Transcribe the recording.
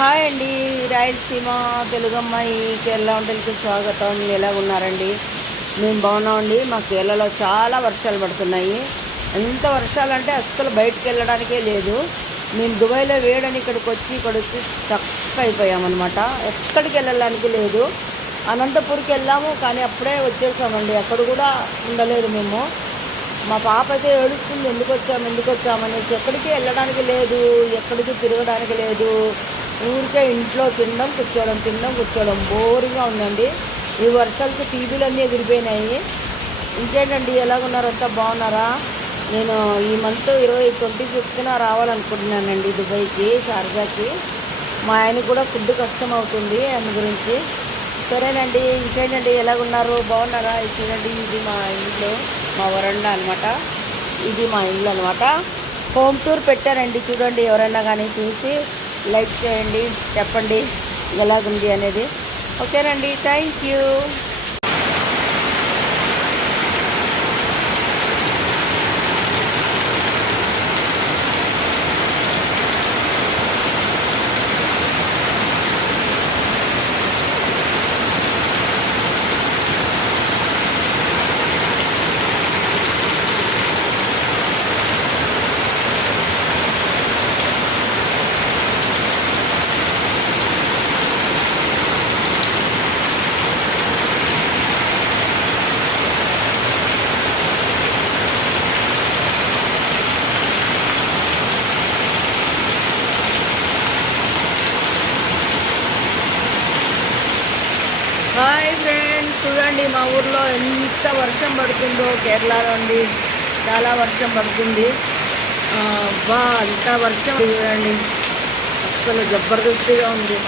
Hi అండి. రాయలసీమ తెలుగు అమ్మాయి కేరళ వంటలకి స్వాగతం. ఎలా ఉన్నారండి? మేము బాగున్నామండి. మా కేరళలో చాలా వర్షాలు పడుతున్నాయి. ఎంత వర్షాలు అంటే అస్సలు బయటకు వెళ్ళడానికే లేదు. మేము దుబాయ్లో వేడని ఇక్కడికి వచ్చి స్టక్ అయిపోయామన్నమాట. ఎక్కడికి వెళ్ళడానికి లేదు. అనంతపూర్కి వెళ్ళాము కానీ అప్పుడే వచ్చేసామండి. అక్కడ కూడా ఉండలేదు మేము. మా పాప అయితే ఏడుస్తుంది, ఎందుకు వచ్చామనేసి. ఎక్కడికి వెళ్ళడానికి లేదు, ఎక్కడికి తిరగడానికి లేదు. ఊరికే ఇంట్లో తినడం కూర్చోవడం బోరింగ్గా ఉందండి. ఈ వర్షాలకి టీవీలన్నీ ఎగిరిపోయినాయి. ఇంకేంటండి, ఎలాగున్నారు? అంతా బాగున్నారా? నేను ఈ మంత్ 25న రావాలనుకుంటున్నానండి దుబాయ్కి, షార్జాకి. మా ఆయనకు కూడా ఫుడ్ కష్టం అవుతుంది, అందు గురించి. సరేనండి. ఇంకేంటండి, ఎలాగున్నారు? బాగున్నారా? చూడండి, ఇది మా ఇల్లు, మా వరండా అనమాట. ఇది మా ఇల్లు అనమాట. హోమ్ టూర్ పెట్టారండి, చూడండి. ఎవరైనా కానీ చూసి లైక్ చేయండి, చెప్పండి ఎలాగుంది అనేది. ఓకేనండి, థ్యాంక్ యూ. హాయ్ ఫ్రెండ్స్, చూడండి మా ఊర్లో ఎంత వర్షం పడుతుందో. కేరళలో అండి చాలా వర్షం పడుతుంది. అంత వర్షం చూడండి, అసలు జబర్దస్తిగా ఉంది.